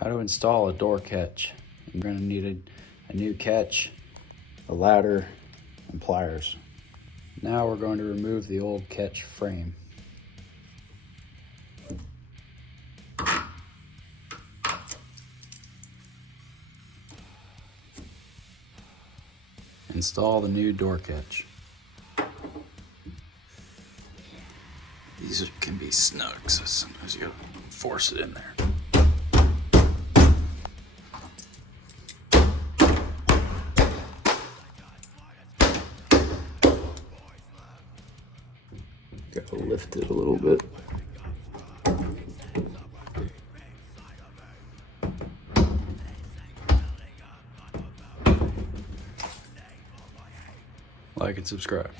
How to install a door catch. You're going to need a new catch, a ladder, and pliers. Now we're going to remove the old catch frame. Install the new door catch. These can be snug, so sometimes you gotta force it in there. Gotta lift it a little bit. Like and subscribe.